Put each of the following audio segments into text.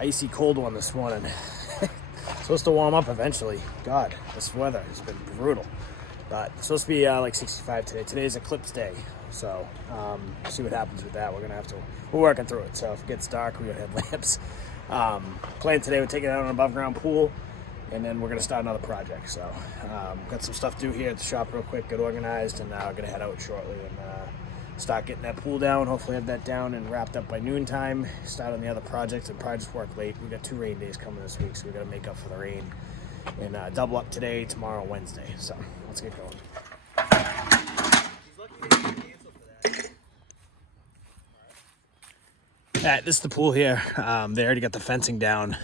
icy cold one this morning. Supposed to warm up eventually. God, this weather has been brutal. But it's supposed to be like 65 today. Today's eclipse day, so see what happens with that. We're working through it. So if it gets dark, we got headlamps. Plan today, we're taking out an above ground pool, and then we're gonna start another project. So got some stuff to do here at the shop real quick, get organized, and I'm gonna head out shortly and start getting that pool down. Hopefully have that down and wrapped up by noontime. Start on the other projects, and probably just work late. We got 2 rain days coming this week, so we gotta make up for the rain and double up today, tomorrow, Wednesday. So let's get going. All right, this is the pool here. They already got the fencing down.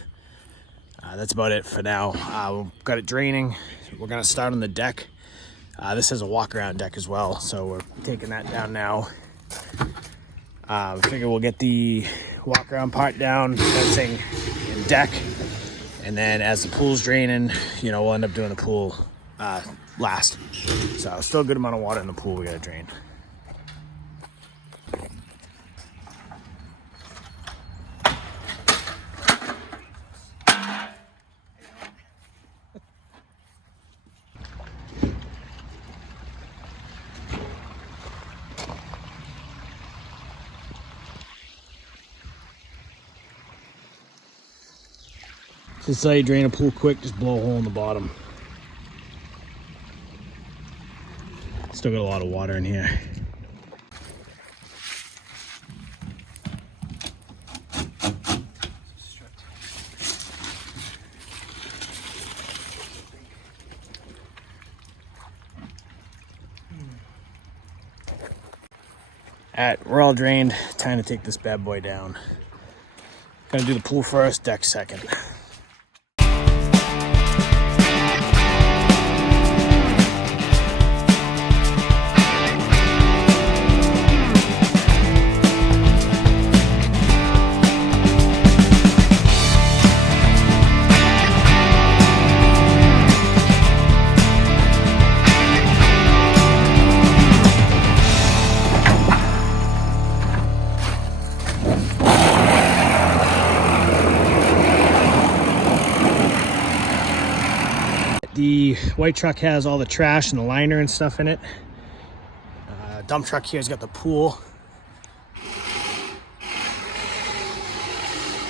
That's about it for now. We've got it draining. We're gonna start on the deck. This has a walk around deck as well, so we're taking that down now. I figure we'll get the walk around part down, fencing and deck, and then as the pool's draining, we'll end up doing the pool last. So still a good amount of water in the pool we gotta drain. This is how you drain a pool quick, just blow a hole in the bottom. Still got a lot of water in here. Alright, we're all drained. Time to take this bad boy down. Gonna do the pool first, deck second. The white truck has all the trash and the liner and stuff in it. Dump truck here's got the pool.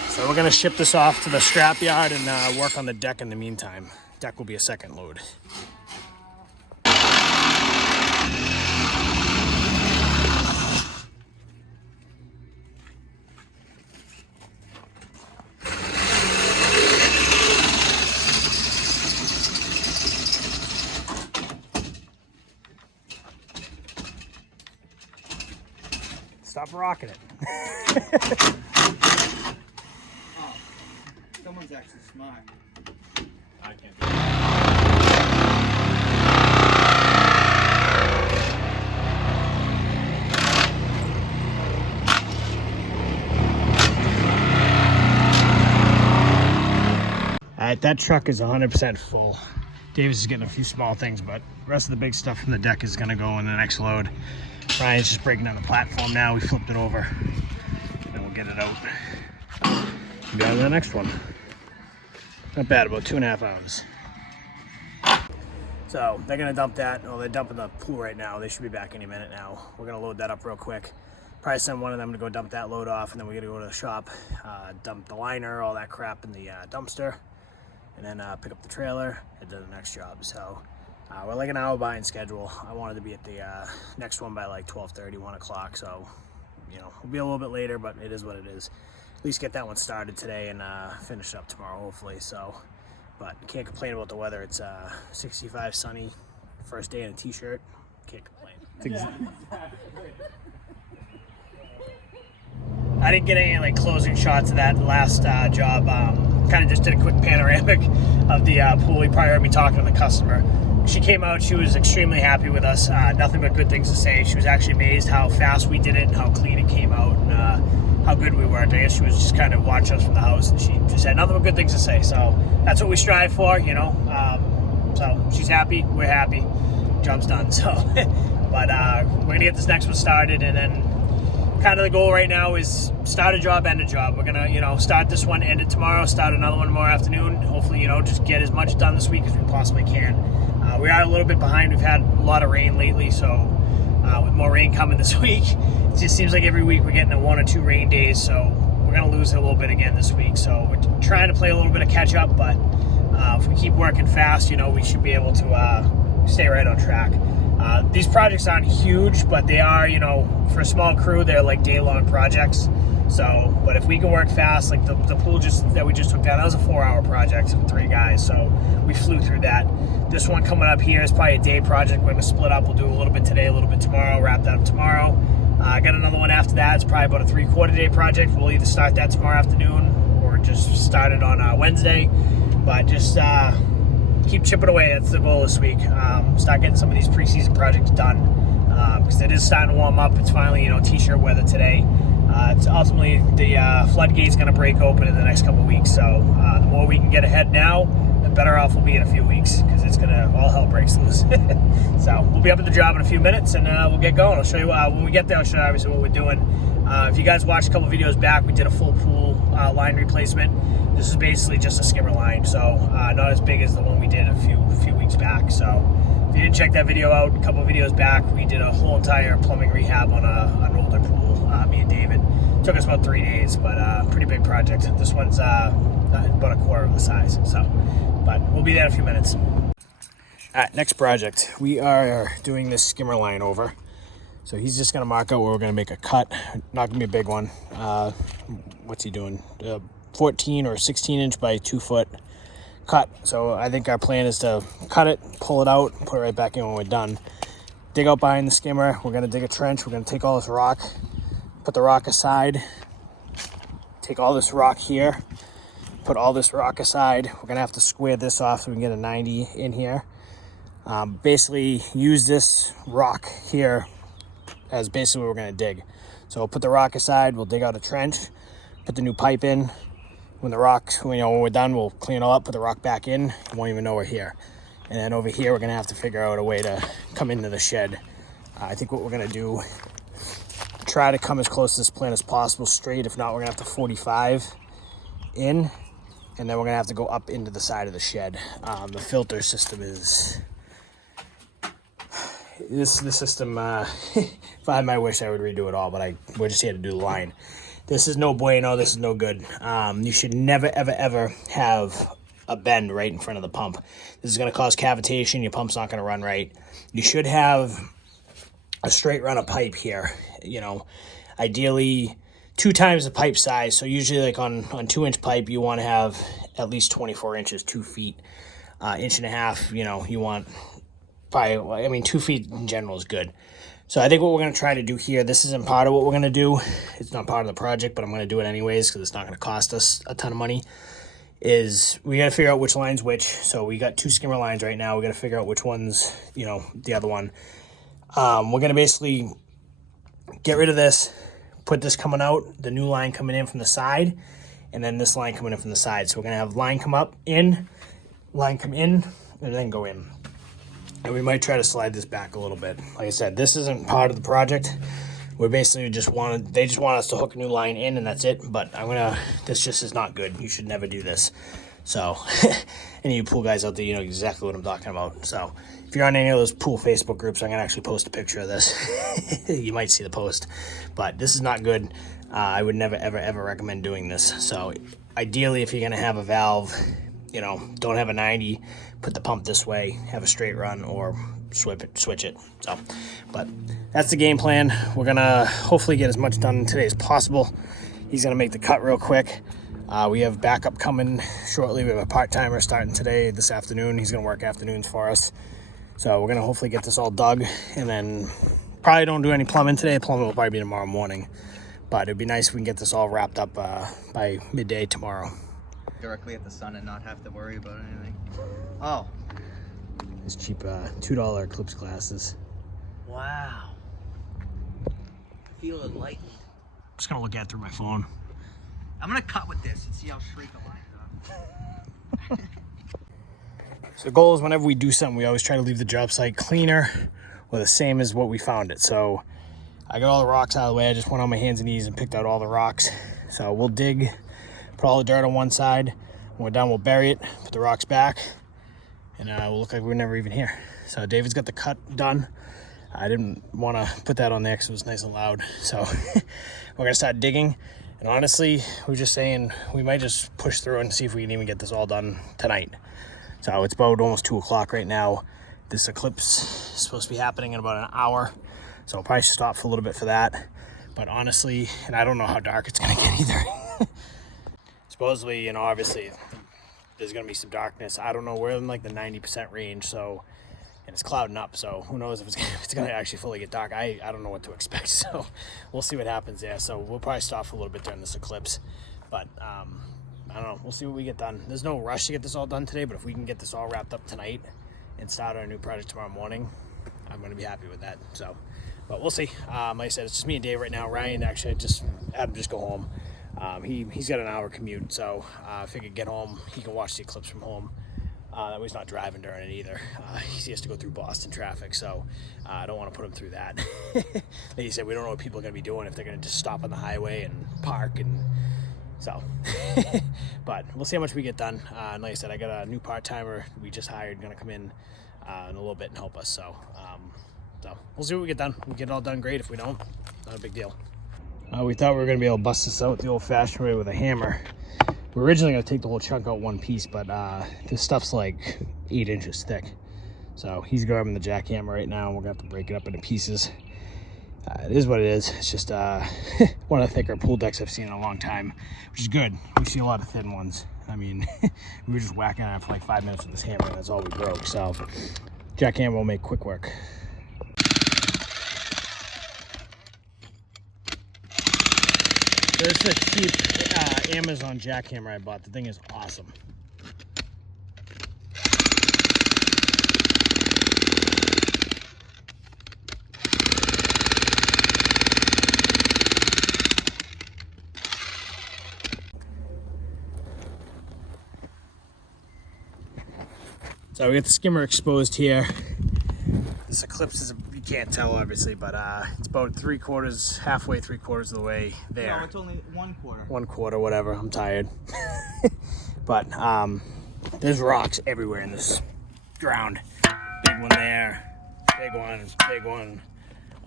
So we're gonna ship this off to the scrap yard and work on the deck in the meantime. Deck will be a second load. Stop rocking it. Oh, someone's actually smart. I can't Alright, that truck is 100% full. Davis is getting a few small things, but the rest of the big stuff from the deck is going to go in the next load. Ryan's just breaking down the platform now. We flipped it over. Then we'll get it out. We'll go to the next one. Not bad, about 2.5 hours. So they're gonna dump that. Oh, they're dumping the pool right now. They should be back any minute now. We're gonna load that up real quick. Probably send one of them to go dump that load off, and then we gotta go to the shop, dump the liner, all that crap in the dumpster, and then pick up the trailer and do the next job. So we're like an hour behind schedule. I wanted to be at the next one by like 12:30, 1 o'clock. So, we'll be a little bit later, but it is what it is. At least get that one started today and finish it up tomorrow, hopefully. So, but can't complain about the weather. It's 65, sunny, first day in a t-shirt. Can't complain. I didn't get any like closing shots of that last job. Kind of just did a quick panoramic of the pool. You probably heard me talking to the customer. She came out, she was extremely happy with us. Nothing but good things to say. She was actually amazed how fast we did it and how clean it came out and how good we were. I guess she was just kind of watching us from the house, and she just had nothing but good things to say. So that's what we strive for, So she's happy, we're happy, job's done. So, but we're gonna get this next one started and then kind of the goal right now is start a job, end a job. We're gonna, you know, start this one, end it tomorrow, start another one tomorrow afternoon. Hopefully, you know, just get as much done this week as we possibly can. We are a little bit behind. We've had a lot of rain lately, so with more rain coming this week, it just seems like every week we're getting 1 or 2 rain days, so we're gonna lose it a little bit again this week. So we're trying to play a little bit of catch up, but if we keep working fast, you know, we should be able to stay right on track. These projects aren't huge, but they are, you know, for a small crew, they're like day-long projects. So, but if we can work fast, like the pool that we just took down, that was a 4-hour project with 3 guys, so we flew through that. This one coming up here is probably a day project. We're gonna split up. We'll do a little bit today, a little bit tomorrow, wrap that up tomorrow. I got another one after that. It's probably about a 3/4 day project. We'll either start that tomorrow afternoon or just start it on Wednesday. But just keep chipping away. That's the goal this week. Start getting some of these preseason projects done because it is starting to warm up. It's finally, you know, t-shirt weather today. It's ultimately the floodgate's going to break open in the next couple of weeks. So the more we can get ahead now, the better off we'll be in a few weeks because it's going to all hell breaks loose. So we'll be up at the job in a few minutes and we'll get going. I'll show you when we get there. I'll show you obviously what we're doing. If you guys watched a couple videos back, we did a full pool line replacement. This is basically just a skimmer line, so not as big as the one we did a few weeks back. So if you didn't check that video out, a couple of videos back, we did a whole entire plumbing rehab on an older pool, me and David. Took us about 3 days, but pretty big project. This one's about a quarter of the size, so, but we'll be there in a few minutes. All right, next project. We are doing this skimmer line over. So he's just gonna mark out where we're gonna make a cut. Not gonna be a big one. What's he doing? 14 or 16 inch by 2 foot cut. So I think our plan is to cut it, pull it out, put it right back in when we're done. Dig out behind the skimmer. We're gonna dig a trench. We're gonna take all this rock, put the rock aside, take all this rock here, put all this rock aside. We're gonna have to square this off so we can get a 90 in here. Basically use this rock here as basically what we're gonna dig. So we'll put the rock aside, we'll dig out a trench, put the new pipe in. When the rock, you know, when we're done, we'll clean it all up, put the rock back in. You won't even know we're here. And then over here, we're gonna have to figure out a way to come into the shed. I think what we're gonna do, try to come as close to this plan as possible straight. If not, we're gonna have to 45 in, and then we're gonna have to go up into the side of the shed. The filter system is, the system, if I had my wish, I would redo it all, but we're just here to do the line. This is no bueno, this is no good. You should never, ever, ever have a bend right in front of the pump. This is gonna cause cavitation, your pump's not gonna run right. You should have a straight run of pipe here, you know, ideally 2 times the pipe size. So usually like on 2-inch pipe, you wanna have at least 24 inches, 2 feet, 1.5 inches, you know, you want probably, I mean, 2 feet in general is good. So I think what we're going to try to do here, this isn't part of what we're going to do. It's not part of the project, but I'm going to do it anyways because it's not going to cost us a ton of money, is we got to figure out which line's which. So we got 2 skimmer lines right now. We got to figure out which one's, you know, the other one. We're going to basically get rid of this, put this coming out, the new line coming in from the side, and then this line coming in from the side. So we're going to have line come up, in, line come in, and then go in. And we might try to slide this back a little bit. Like I said, this isn't part of the project. We're basically they just want us to hook a new line in and that's it. But this just is not good. You should never do this. So, any of you pool guys out there, you know exactly what I'm talking about. So, if you're on any of those pool Facebook groups, I'm gonna actually post a picture of this. You might see the post. But this is not good. I would never, ever, ever recommend doing this. So, ideally, if you're gonna have a valve, you know, don't have a 90, put the pump this way, have a straight run, or switch it. So, but that's the game plan. We're gonna hopefully get as much done today as possible. He's gonna make the cut real quick. We have backup coming shortly. We have a part-timer starting today, this afternoon. He's gonna work afternoons for us. So we're gonna hopefully get this all dug, and then probably don't do any plumbing today. Plumbing will probably be tomorrow morning. But it'd be nice if we can get this all wrapped up by midday tomorrow. Directly at the sun and not have to worry about anything. Oh. It's cheap $2 Eclipse glasses. Wow. I feel enlightened. I'm just gonna look at it through my phone. I'm gonna cut with this and see how straight the lines are. So the goal is whenever we do something, we always try to leave the job site cleaner or the same as what we found it. So I got all the rocks out of the way. I just went on my hands and knees and picked out all the rocks. So we'll dig, put all the dirt on one side. When we're done, we'll bury it, put the rocks back, and we'll look like we're never even here. So David's got the cut done. I didn't want to put that on there because it was nice and loud. So we're going to start digging. And honestly, we're just saying we might just push through and see if we can even get this all done tonight. So it's about almost 2 o'clock right now. This eclipse is supposed to be happening in about an hour. So I'll probably stop for a little bit for that. But honestly, and I don't know how dark it's going to get either. Supposedly, you know, obviously there's going to be some darkness. I don't know. We're in like the 90% range. So, and it's clouding up, so who knows if it's gonna actually fully get dark. I don't know what to expect, so we'll see what happens there. So we'll probably stop for a little bit during this eclipse, but I don't know. We'll see what we get done. There's no rush to get this all done today, but if we can get this all wrapped up tonight and start our new project tomorrow morning, I'm gonna be happy with that. So, but we'll see. Like I said, it's just me and Dave right now. Ryan actually just had him just go home. He's got an hour commute, so if he could get home, he can watch the eclipse from home. That way he's not driving during it either. He has to go through Boston traffic, so I don't want to put him through that. Like you said, we don't know what people are going to be doing, if they're going to just stop on the highway and park, and so. But we'll see how much we get done. And like I said, I got a new part-timer we just hired, going to come in a little bit and help us. So we'll see what we get done. We get it all done, great. If we don't, not a big deal. We thought we were going to be able to bust this out the old-fashioned way with a hammer. We're originally going to take the whole chunk out one piece, but this stuff's like 8 inches thick. So he's grabbing the jackhammer right now, and we're going to have to break it up into pieces. It is what it is. It's just one of the thicker pool decks I've seen in a long time, which is good. We see a lot of thin ones. I mean, we were just whacking on it for like 5 minutes with this hammer, and that's all we broke. So jackhammer will make quick work. This is a cheap Amazon jackhammer I bought. The thing is awesome. So we got the skimmer exposed here. This eclipse is, you can't tell obviously, but it's about halfway, 3/4 of the way there. No, it's only 1/4. 1/4, whatever, I'm tired. But there's rocks everywhere in this ground. Big one there, big one,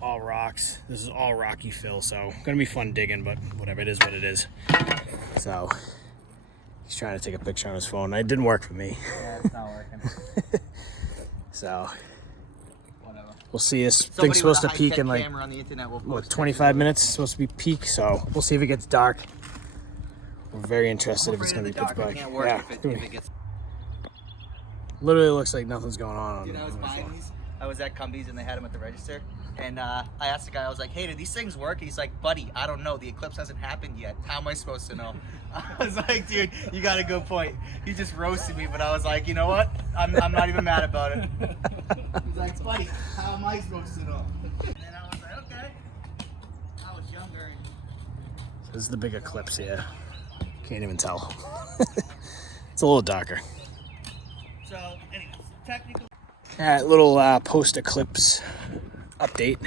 all rocks. This is all rocky fill, so gonna be fun digging, but whatever, it is what it is. So he's trying to take a picture on his phone. It didn't work for me. Yeah, it's not working. So whatever. We'll see. This thing's supposed to peak in like on the internet will what, 25 minutes. It's supposed to be peak, so we'll see if it gets dark. We're very interested if it's going to be pitch black. Yeah, if it gets... Literally looks like nothing's going on. Dude, I was buying these. I was at Cumbies and they had them at the register. And I asked the guy, I was like, hey, do these things work? And he's like, buddy, I don't know. The eclipse hasn't happened yet. How am I supposed to know? I was like, dude, you got a good point. He just roasted me, but I was like, you know what? I'm not even mad about it. He's like, buddy, how am I supposed to know? And then I was like, okay. I was younger. This is the big eclipse here. Can't even tell. It's a little darker. So, anyways, technically. All right, little post-eclipse update.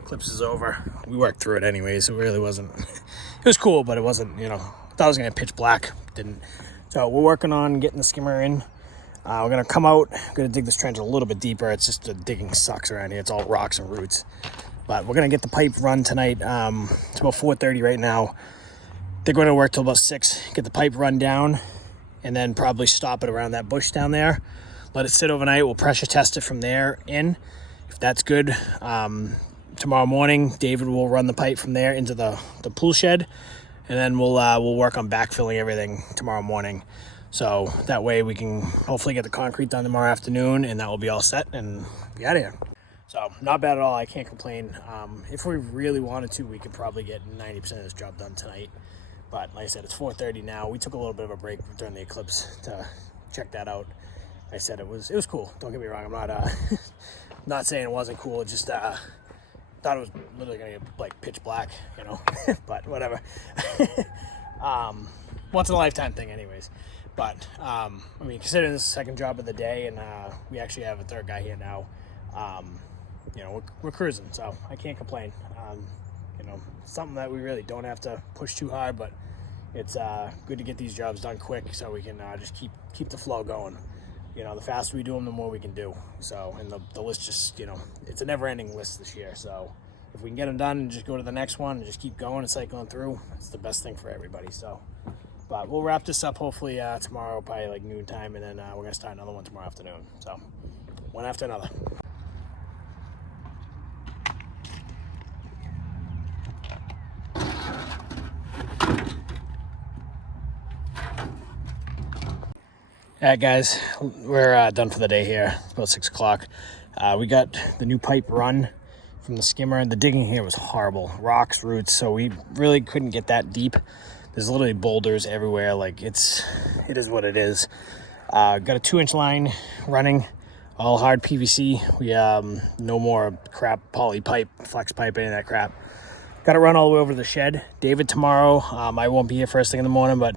Eclipse is over. We worked through it anyways. It really wasn't. It was cool, but it wasn't. You know, I thought it was gonna pitch black. Didn't. So we're working on getting the skimmer in. We're gonna come out. We're gonna dig this trench a little bit deeper. It's just the digging sucks around here. It's all rocks and roots. But we're gonna get the pipe run tonight. It's about 4:30 right now. They're going to work till about 6. Get the pipe run down, and then probably stop it around that bush down there. Let it sit overnight. We'll pressure test it from there in. If that's good, tomorrow morning, David will run the pipe from there into the pool shed, and then we'll work on backfilling everything tomorrow morning. So that way we can hopefully get the concrete done tomorrow afternoon, and that will be all set and be out of here. So not bad at all. I can't complain. If we really wanted to, we could probably get 90% of this job done tonight. But like I said, it's 4:30 now. We took a little bit of a break during the eclipse to check that out. Like I said, it was cool. Don't get me wrong. I'm not not saying it wasn't cool. It just thought it was literally gonna get like pitch black, you know. But whatever. Once in a lifetime thing, anyways. But I mean, considering this is the second job of the day, and we actually have a third guy here now. you know, we're cruising, so I can't complain. You know, something that we really don't have to push too hard, but it's good to get these jobs done quick so we can just keep the flow going. You know, the faster we do them, the more we can do. So, and the list just, you know, it's a never-ending list this year. So if we can get them done and just go to the next one and just keep going and cycling through, it's the best thing for everybody. So, but we'll wrap this up hopefully tomorrow, probably like noontime, and then we're gonna start another one tomorrow afternoon. So, one after another. All right, guys, we're done for the day here. It's about 6 o'clock. We got the new pipe run from the Skimmer. The digging here was horrible. Rocks, roots, so we really couldn't get that deep. There's literally boulders everywhere. Like, it is what it is. Got a 2-inch line running, all hard PVC. We no more crap poly pipe, flex pipe, any of that crap. Got to run all the way over to the shed. David tomorrow. I won't be here first thing in the morning, but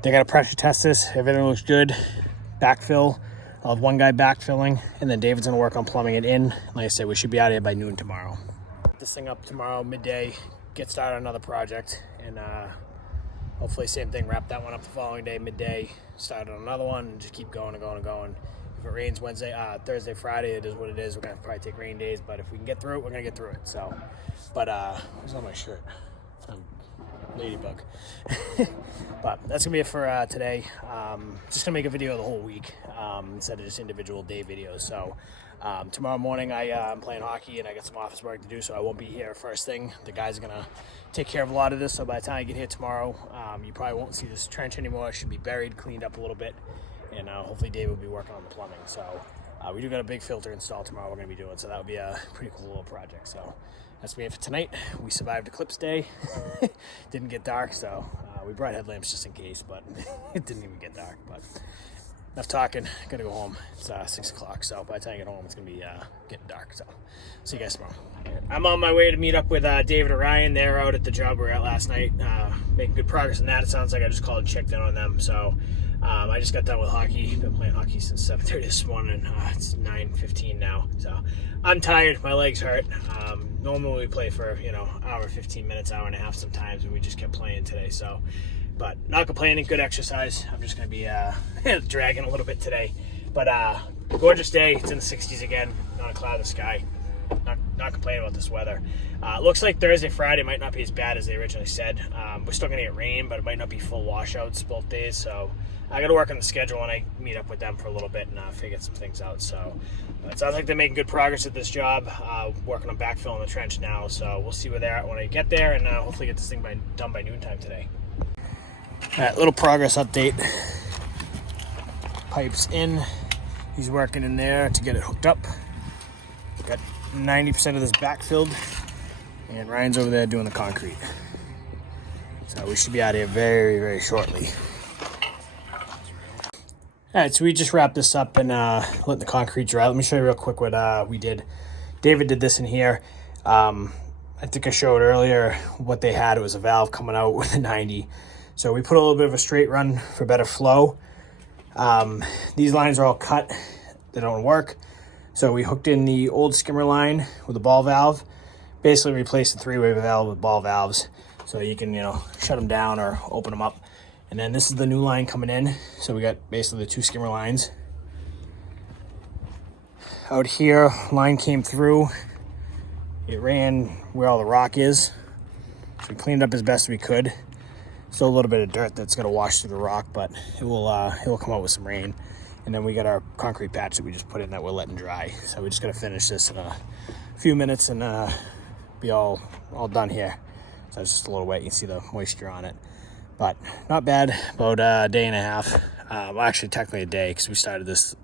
they got to pressure test this. Everything looks good. Backfill. I'll have one guy backfilling, and then David's going to work on plumbing it in. Like I said, we should be out of here by noon tomorrow. Get this thing up tomorrow, midday, get started on another project, and hopefully same thing, wrap that one up the following day, midday, start on another one, and just keep going and going and going. If it rains Thursday, Friday, it is what it is. We're going to probably take rain days, but if we can get through it, we're going to get through it. So, but what's on my shirt? Ladybug. But that's gonna be it for today. Just gonna make a video the whole week instead of just individual day videos. So tomorrow morning I'm playing hockey and I got some office work to do, so I won't be here first thing. The guys are gonna take care of a lot of this, so by the time I get here tomorrow, you probably won't see this trench anymore. It should be buried, cleaned up a little bit, and hopefully Dave will be working on the plumbing. So we do got a big filter installed tomorrow we're gonna be doing, so that would be a pretty cool little project. So that's me for tonight. We survived Eclipse Day. Didn't get dark, so we brought headlamps just in case, but it didn't even get dark. But enough talking. Gotta go home. It's 6 o'clock, so by the time I get home, it's gonna be getting dark. So see you guys tomorrow. I'm on my way to meet up with David and Ryan. They're out at the job we were at last night, making good progress on that. It sounds like I just called and checked in on them. So I just got done with hockey. Been playing hockey since 7:30 this morning. It's 9:15 now, so I'm tired. My legs hurt. Normally we play for, you know, hour, 15 minutes, hour and a half sometimes, and we just kept playing today. So, but not complaining. Good exercise. I'm just gonna be dragging a little bit today, but gorgeous day. It's in the 60s again. Not a cloud in the sky. Not complaining about this weather. Looks like Thursday, Friday might not be as bad as they originally said. We're still gonna get rain, but it might not be full washouts both days. So I got to work on the schedule when I meet up with them for a little bit and figure some things out. So it sounds like they're making good progress at this job, working on backfilling the trench now. So we'll see where they're at when I get there, and hopefully get this thing done by noontime today. All right, little progress update. Pipes in. He's working in there to get it hooked up. Got 90% of this backfilled, and Ryan's over there doing the concrete. So we should be out of here very, very shortly. All right, so we just wrapped this up and let the concrete dry. Let me show you real quick what we did. David did this in here. I think I showed earlier what they had. It was a valve coming out with a 90. So we put a little bit of a straight run for better flow. These lines are all cut. They don't work. So we hooked in the old Skimmer line with a ball valve. Basically replaced the 3-way valve with ball valves. So you can, you know, shut them down or open them up. And then this is the new line coming in. So we got basically the 2 Skimmer lines. Out here, line came through. It ran where all the rock is. So we cleaned up as best we could. Still a little bit of dirt that's gonna wash through the rock, but it will come out with some rain. And then we got our concrete patch that we just put in that we're letting dry. So we just gotta finish this in a few minutes and be all done here. So it's just a little wet, you can see the moisture on it. But not bad, about a day and a half. Well, actually technically a day, because we started this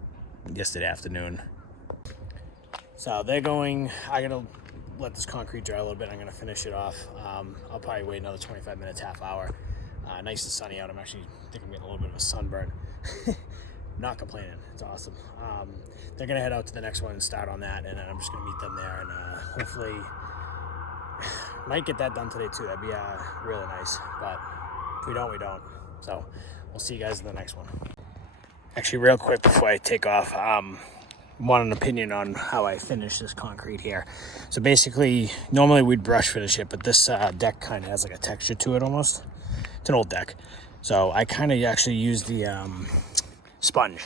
yesterday afternoon. So they're going, I gotta let this concrete dry a little bit. I'm gonna finish it off. I'll probably wait another 25 minutes, half hour. Nice and sunny out. I'm actually think I'm getting a little bit of a sunburn. Not complaining, it's awesome. They're gonna head out to the next one and start on that, and I'm just gonna meet them there, and hopefully might get that done today too. That'd be really nice, but if we don't, we don't. So we'll see you guys in the next one. Actually, real quick before I take off, want an opinion on how I finish this concrete here. So basically, normally we'd brush finish it, but this deck kind of has like a texture to it almost. It's an old deck. So I kind of actually use the sponge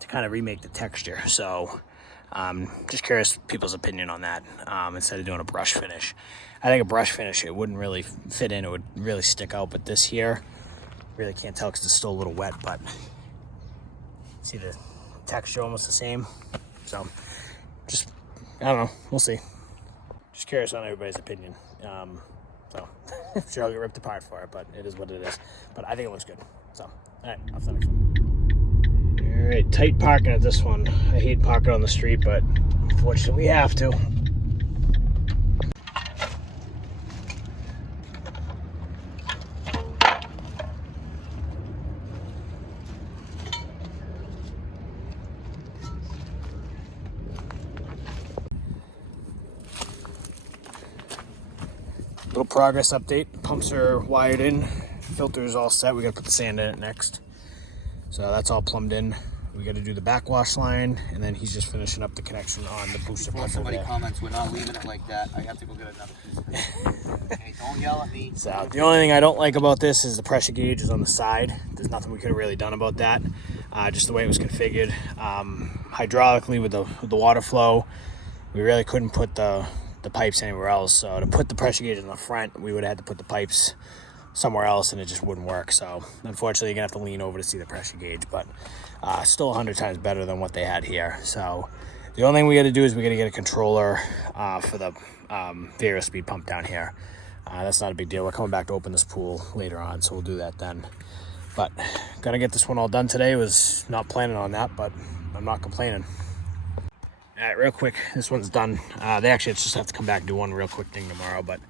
to kind of remake the texture. So just curious people's opinion on that instead of doing a brush finish. I think a brush finish, it wouldn't really fit in. It would really stick out, but this here, really can't tell because it's still a little wet, but see the texture almost the same. So just, I don't know, we'll see. Just curious on everybody's opinion. So I'm sure I'll get ripped apart for it, but it is what it is. But I think it looks good. So, all right, off to the next one. All right, tight parking at this one. I hate parking on the street, but unfortunately we have to. Little progress update. Pumps are wired in. Filter is all set. We got to put the sand in it next. So that's all plumbed in. We got to do the backwash line, and then he's just finishing up the connection on the booster pump. Before somebody comments, we're not leaving it like that. I have to go get another piece. Hey, don't yell at me. So the only thing I don't like about this is the pressure gauge is on the side. There's nothing we could have really done about that. Just the way it was configured. Hydraulically with the water flow, we really couldn't put the pipes anywhere else. So to put the pressure gauge in the front, we would have had to put the pipes somewhere else, and it just wouldn't work. So unfortunately, you're gonna have to lean over to see the pressure gauge, but still 100 times better than what they had here. So the only thing we got to do is we got to get a controller for the variable speed pump down here. That's not a big deal. We're coming back to open this pool later on, so we'll do that then. But gonna get this one all done today. Was not planning on that, but I'm not complaining. All right, real quick, this one's done. They actually just have to come back and do one real quick thing tomorrow, but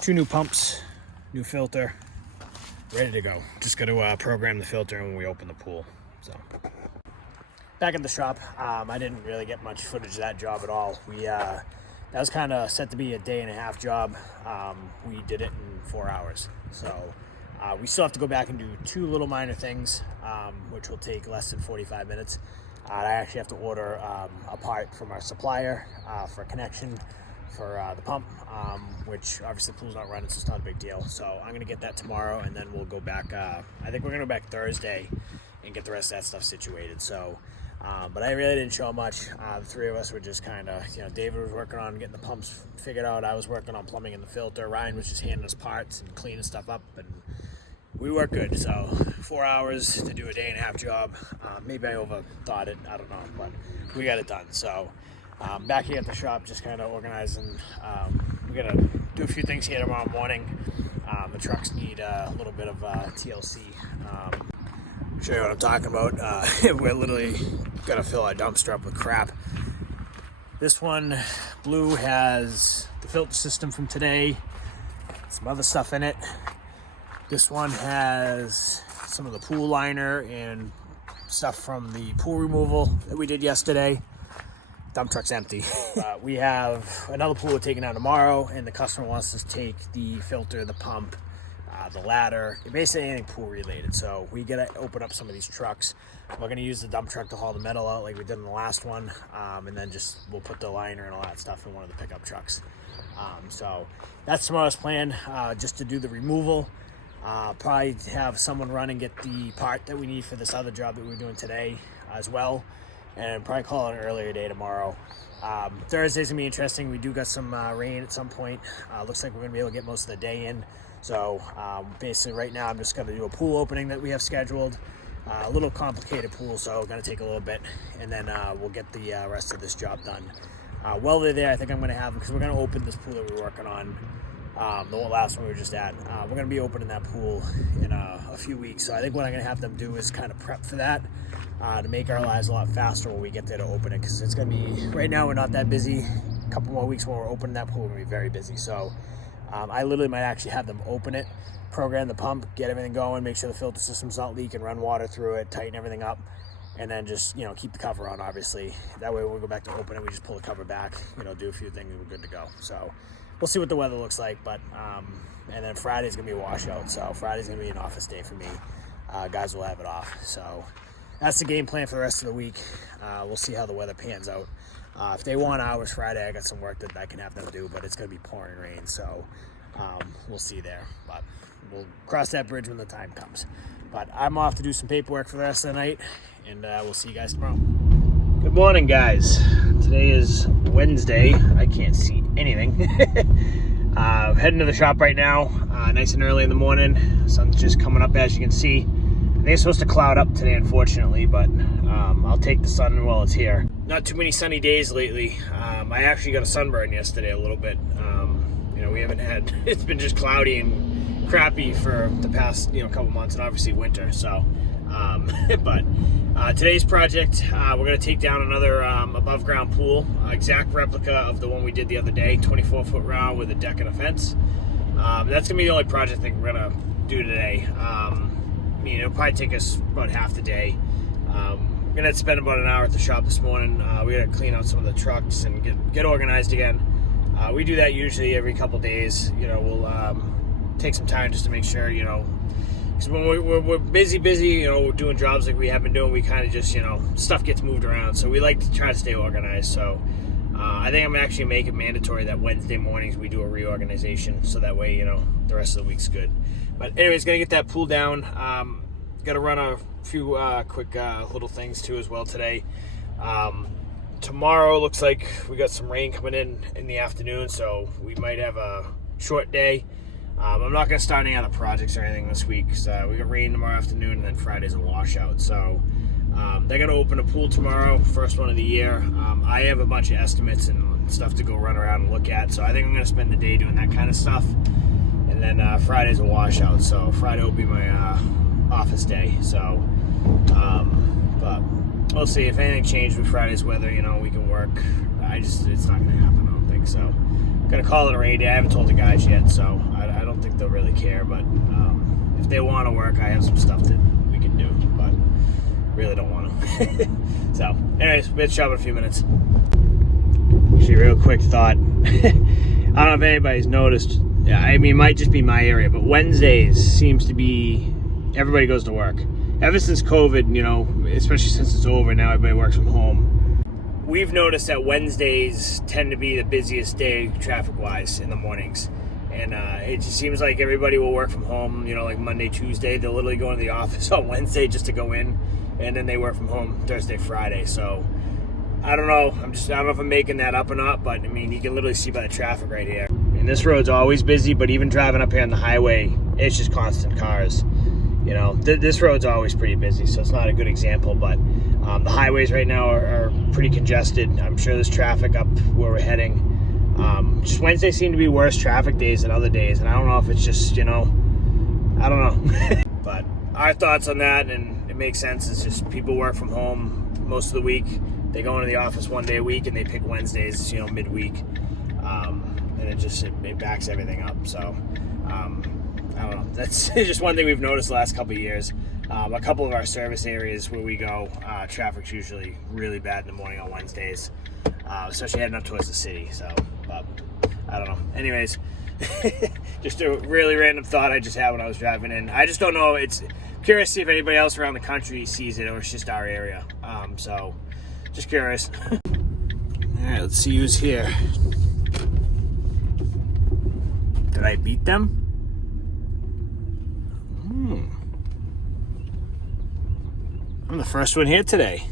2 new pumps, new filter, ready to go. Just got to program the filter when we open the pool. So back at the shop, I didn't really get much footage of that job at all. That was kind of set to be a 1.5-day job. We did it in 4 hours. So we still have to go back and do 2 little minor things, which will take less than 45 minutes. I actually have to order a part from our supplier for a connection for the pump, which obviously the pool's not running, so it's not a big deal. So I'm going to get that tomorrow, and then we'll go back. I think we're going to go back Thursday and get the rest of that stuff situated. So, but I really didn't show much. The 3 of us were just kind of, David was working on getting the pumps figured out. I was working on plumbing and the filter. Ryan was just handing us parts and cleaning stuff up, and we worked good. So 4 hours to do a 1.5-day job. Maybe I overthought it. I don't know, but we got it done. So back here at the shop, just kind of organizing. We got to do a few things here tomorrow morning. The trucks need a little bit of TLC. Show you what I'm talking about. We're literally gonna fill our dumpster up with crap. This one, blue, has the filter system from today, some other stuff in it. This one has some of the pool liner and stuff from the pool removal that we did yesterday. Dump truck's empty. We have another pool we're taking out tomorrow, and the customer wants us to take the filter, the pump, the ladder, basically anything pool related. So we gotta open up some of these trucks. We're gonna use the dump truck to haul the metal out like we did in the last one, and then we'll put the liner and all that stuff in one of the pickup trucks. So that's tomorrow's plan, just to do the removal. Probably have someone run and get the part that we need for this other job that we're doing today as well, and probably call it an earlier day tomorrow. Thursday's gonna be interesting. We do got some rain at some point. Looks like we're gonna be able to get most of the day in. So basically right now I'm just gonna do a pool opening that we have scheduled. A little complicated pool, so gonna take a little bit, and then we'll get the rest of this job done. While they're there, I think I'm gonna have them, because we're gonna open this pool that we're working on. The last one we were just at. We're going to be opening that pool in a few weeks. So I think what I'm going to have them do is kind of prep for that to make our lives a lot faster when we get there to open it. Because it's going to be, right now we're not that busy. A couple more weeks when we're opening that pool, we're going to be very busy. So I literally might actually have them open it, program the pump, get everything going, make sure the filter system's not leaking, run water through it, tighten everything up. And then just, keep the cover on, obviously. That way when we go back to open it, we just pull the cover back, do a few things, and we're good to go. So we'll see what the weather looks like, but and then Friday's gonna be a washout, so Friday's gonna be an office day for me. Guys will have it off. So that's the game plan for the rest of the week. We'll see how the weather pans out. If they want hours Friday, I got some work that I can have them do, but it's going to be pouring rain, so we'll see there. But we'll cross that bridge when the time comes. But I'm off to do some paperwork for the rest of the night, and we'll see you guys tomorrow. Good morning, guys. Today is Wednesday. I can't see anything. Heading to the shop right now, nice and early in the morning. Sun's just coming up, as you can see. I think it's supposed to cloud up today, unfortunately, but I'll take the sun while it's here. Not too many sunny days lately. I actually got a sunburn yesterday a little bit. You know, we haven't had, it's been just cloudy and crappy for the past, couple months, and obviously winter, so. But today's project, we're going to take down another above ground pool, exact replica of the one we did the other day, 24-foot round with a deck and a fence. That's going to be the only project I think we're going to do today. I mean, it'll probably take us about half the day. We're going to spend about an hour at the shop this morning. We got to clean out some of the trucks and get organized again. We do that usually every couple days. We'll take some time just to make sure, because when we're busy, doing jobs like we have been doing, we kind of just, stuff gets moved around. So we like to try to stay organized. So I think I'm actually make it mandatory that Wednesday mornings we do a reorganization. So that way, the rest of the week's good. But anyways, going to get that pool down. Got to run a few quick little things too as well today. Tomorrow looks like we got some rain coming in the afternoon. So we might have a short day. I'm not going to start any other projects or anything this week because we got rain tomorrow afternoon, and then Friday's a washout. So they're going to open a pool tomorrow, first one of the year. I have a bunch of estimates and stuff to go run around and look at, so I think I'm going to spend the day doing that kind of stuff. And then Friday's a washout, so Friday will be my office day. So, but we'll see. If anything changed with Friday's weather, we can work. It's not going to happen, I don't think so. Gonna call it a rain day. I haven't told the guys yet, so I don't think they'll really care. But if they want to work, I have some stuff that we can do, but really don't want to. So, anyways, we'll shop in a few minutes. Actually, real quick thought. I don't know if anybody's noticed. I mean, it might just be my area, but Wednesdays seems to be everybody goes to work. Ever since COVID, especially since it's over now, everybody works from home. We've noticed that Wednesdays tend to be the busiest day traffic-wise in the mornings. And it just seems like everybody will work from home, like Monday, Tuesday. They'll literally go into the office on Wednesday just to go in, and then they work from home Thursday, Friday. So, I don't know. I don't know if I'm making that up or not, but, I mean, you can literally see by the traffic right here. And this road's always busy, but even driving up here on the highway, it's just constant cars. This road's always pretty busy, so it's not a good example, but the highways right now are pretty congested. I'm sure there's traffic up where we're heading. Just Wednesdays seem to be worse traffic days than other days, and I don't know if it's just, I don't know. But our thoughts on that, and it makes sense, it's just people work from home most of the week. They go into the office one day a week, and they pick Wednesdays, midweek. And it backs everything up, so... I don't know. That's just one thing we've noticed the last couple of years. A couple of our service areas where we go, traffic's usually really bad in the morning on Wednesdays, especially heading up towards the city. So, but I don't know. Anyways, just a really random thought I just had when I was driving in. I just don't know. It's curious to see if anybody else around the country sees it or it's just our area. So, just curious. All right, let's see who's here. Did I beat them? I'm the first one here today.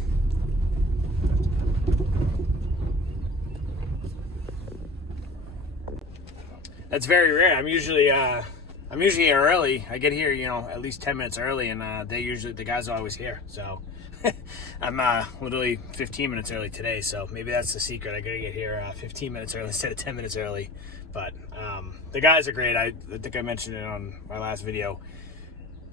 That's very rare. I'm usually here early. I get here, at least 10 minutes early, and the guys are always here. So I'm literally 15 minutes early today. So maybe that's the secret. I gotta get here 15 minutes early instead of 10 minutes early. But the guys are great. I think I mentioned it on my last video.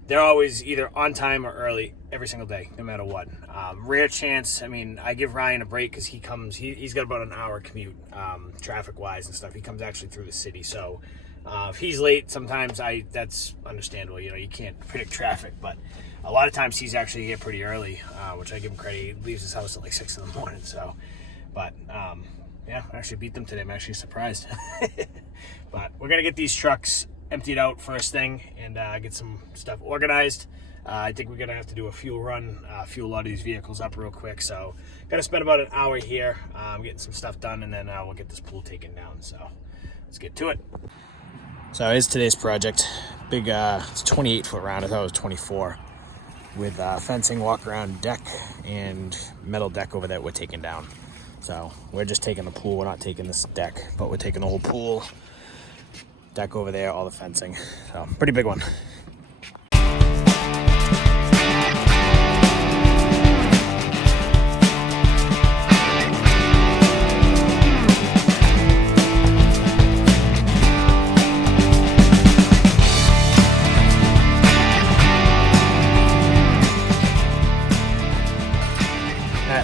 They're always either on time or early every single day, no matter what. Rare chance. I mean, I give Ryan a break because he comes. He's got about an hour commute, traffic-wise and stuff. He comes actually through the city, so if he's late, sometimes that's understandable. You can't predict traffic, but a lot of times he's actually here pretty early, which I give him credit. He leaves his house at like 6 in the morning. So, but yeah, I actually beat them today. I'm actually surprised. But we're gonna get these trucks emptied out first thing and get some stuff organized. I think we're gonna have to do a fuel run, fuel a lot of these vehicles up real quick. So gotta spend about an hour here getting some stuff done, and then we'll get this pool taken down. So let's get to it. So here's today's project. Big, it's 28 foot round. I thought it was 24. With fencing, walk around deck, and metal deck over there we're taking down. So we're just taking the pool. We're not taking this deck, but we're taking the whole pool, deck over there, all the fencing. So pretty big one.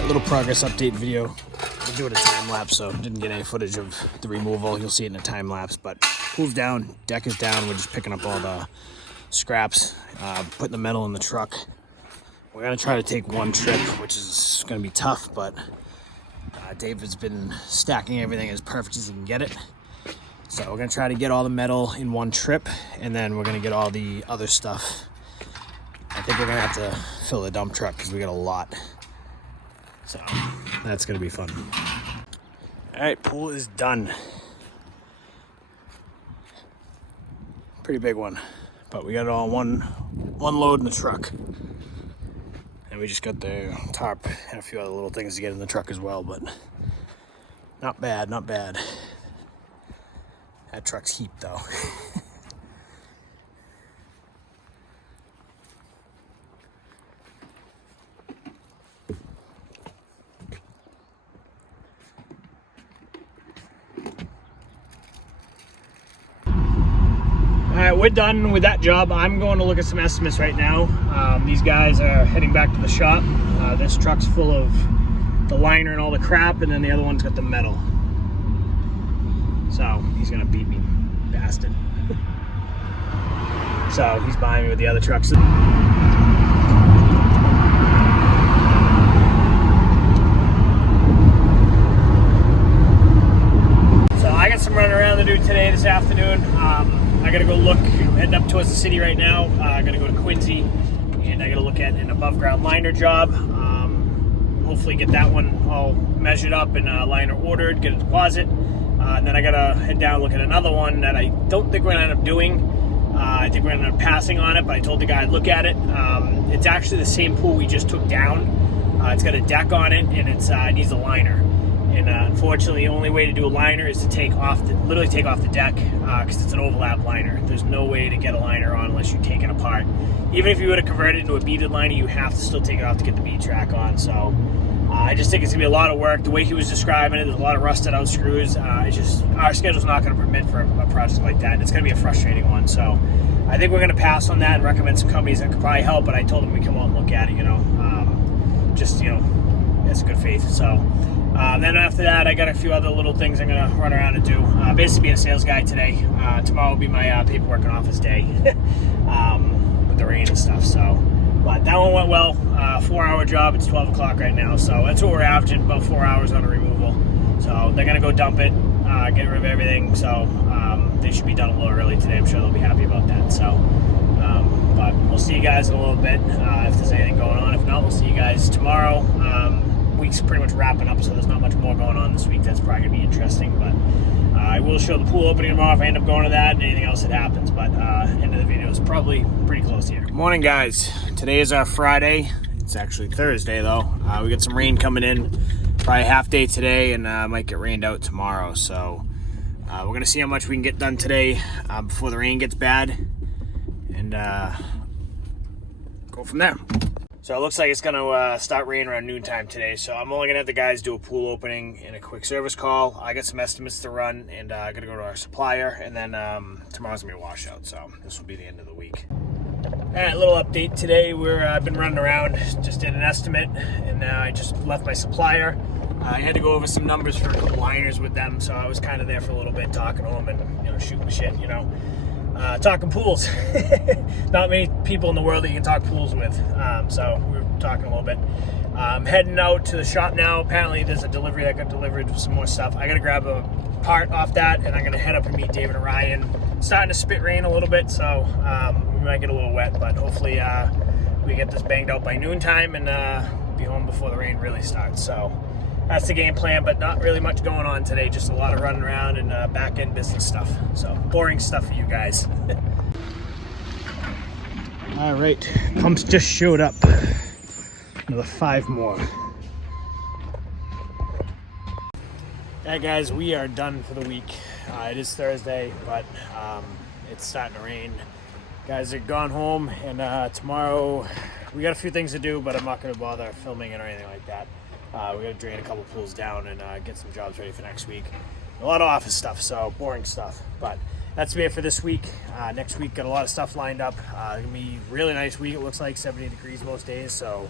Little progress update video. We're doing a time lapse, so didn't get any footage of the removal. You'll see it in a time lapse, but pool's down, deck is down. We're just picking up all the scraps, putting the metal in the truck. We're gonna try to take one trip, which is gonna be tough, but David's been stacking everything as perfect as he can get it. So we're gonna try to get all the metal in one trip, and then we're gonna get all the other stuff. I think we're gonna have to fill the dump truck because we got a lot. So that's gonna be fun. All right, pool is done. Pretty big one, but we got it all one load in the truck. And we just got the tarp and a few other little things to get in the truck as well, but not bad, not bad. That truck's heaped though. We're done with that job. I'm going to look at some estimates right now. These guys are heading back to the shop. This truck's full of the liner and all the crap, and then the other one's got the metal. So he's gonna beat me, bastard. So he's behind me with the other trucks. So I got some running around to do today, this afternoon. I gotta go look, heading up towards the city right now. I gotta go to Quincy, and I gotta look at an above ground liner job. Hopefully get that one all measured up and liner ordered, get a deposit. And then I gotta head down and look at another one that I don't think we're gonna end up doing. I think we're gonna end up passing on it, but I told the guy I'd look at it. It's actually the same pool we just took down. It's got a deck on it, and it needs a liner. And unfortunately, the only way to do a liner is to literally take off the deck, because it's an overlap liner. There's no way to get a liner on unless you take it apart. Even if you were to convert it into a beaded liner, you have to still take it off to get the bead track on. So I just think it's gonna be a lot of work. The way he was describing it, there's a lot of rusted out screws. It's just, our schedule's not gonna permit for a project like that. It's gonna be a frustrating one. So I think we're gonna pass on that and recommend some companies that could probably help, but I told him we come out and look at it, just, it's good faith. So then after that, I got a few other little things I'm gonna run around and do. Basically be a sales guy today. Tomorrow will be my paperwork and office day with the rain and stuff. So, but that one went well. 4-hour job. It's 12 o'clock right now, so that's what we're averaging, about 4 hours on a removal. So they're gonna go dump it, get rid of everything. So they should be done a little early today. I'm sure they'll be happy about that. So, but we'll see you guys in a little bit if there's anything going on. If not, we'll see you guys tomorrow. Week's pretty much wrapping up, so there's not much more going on this week. That's probably gonna be interesting, but I will show the pool opening tomorrow if I end up going to that and anything else that happens. But end of the video is probably pretty close here. Good morning, guys. Today is our Friday. It's actually Thursday though. We got some rain coming in, probably half day today, and might get rained out tomorrow. So we're gonna see how much we can get done today before the rain gets bad, and go from there. So it looks like it's gonna start raining around noontime today. So I'm only gonna have the guys do a pool opening and a quick service call. I got some estimates to run, and I gotta go to our supplier, and then tomorrow's gonna be a washout. So this will be the end of the week. All right, little update today. I've been running around, just did an estimate, and I just left my supplier. I had to go over some numbers for a couple liners with them, so I was kind of there for a little bit, talking to them and shooting shit, talking pools. Not many people in the world that you can talk pools with, so we were talking a little bit. I'm heading out to the shop now. Apparently there's a delivery that got delivered with some more stuff. I gotta grab a part off that, and I'm gonna head up and meet David and Ryan. Starting to spit rain a little bit, so we might get a little wet, but hopefully we get this banged out by noontime and be home before the rain really starts. So that's the game plan, but not really much going on today. Just a lot of running around and back end business stuff. So boring stuff for you guys. All right, pumps just showed up. Another 5 more. Yeah, guys, we are done for the week. It is Thursday, but it's starting to rain. Guys are gone home, and tomorrow we got a few things to do, but I'm not going to bother filming it or anything like that. We got to drain a couple pools down and get some jobs ready for next week. A lot of office stuff, so boring stuff. But that's it for this week. Next week, got a lot of stuff lined up. It's going to be a really nice week. It looks like 70 degrees most days, so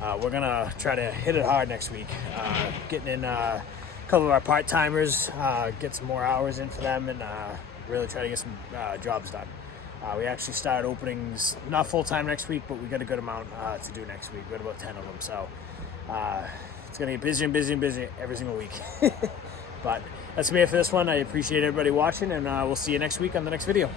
we're going to try to hit it hard next week. Getting in a couple of our part-timers, get some more hours in for them, and really try to get some jobs done. We actually started openings, not full-time next week, but we got a good amount to do next week. We got about 10 of them, so it's going to get busy and busy and busy every single week. But that's me for this one. I appreciate everybody watching, and we'll see you next week on the next video.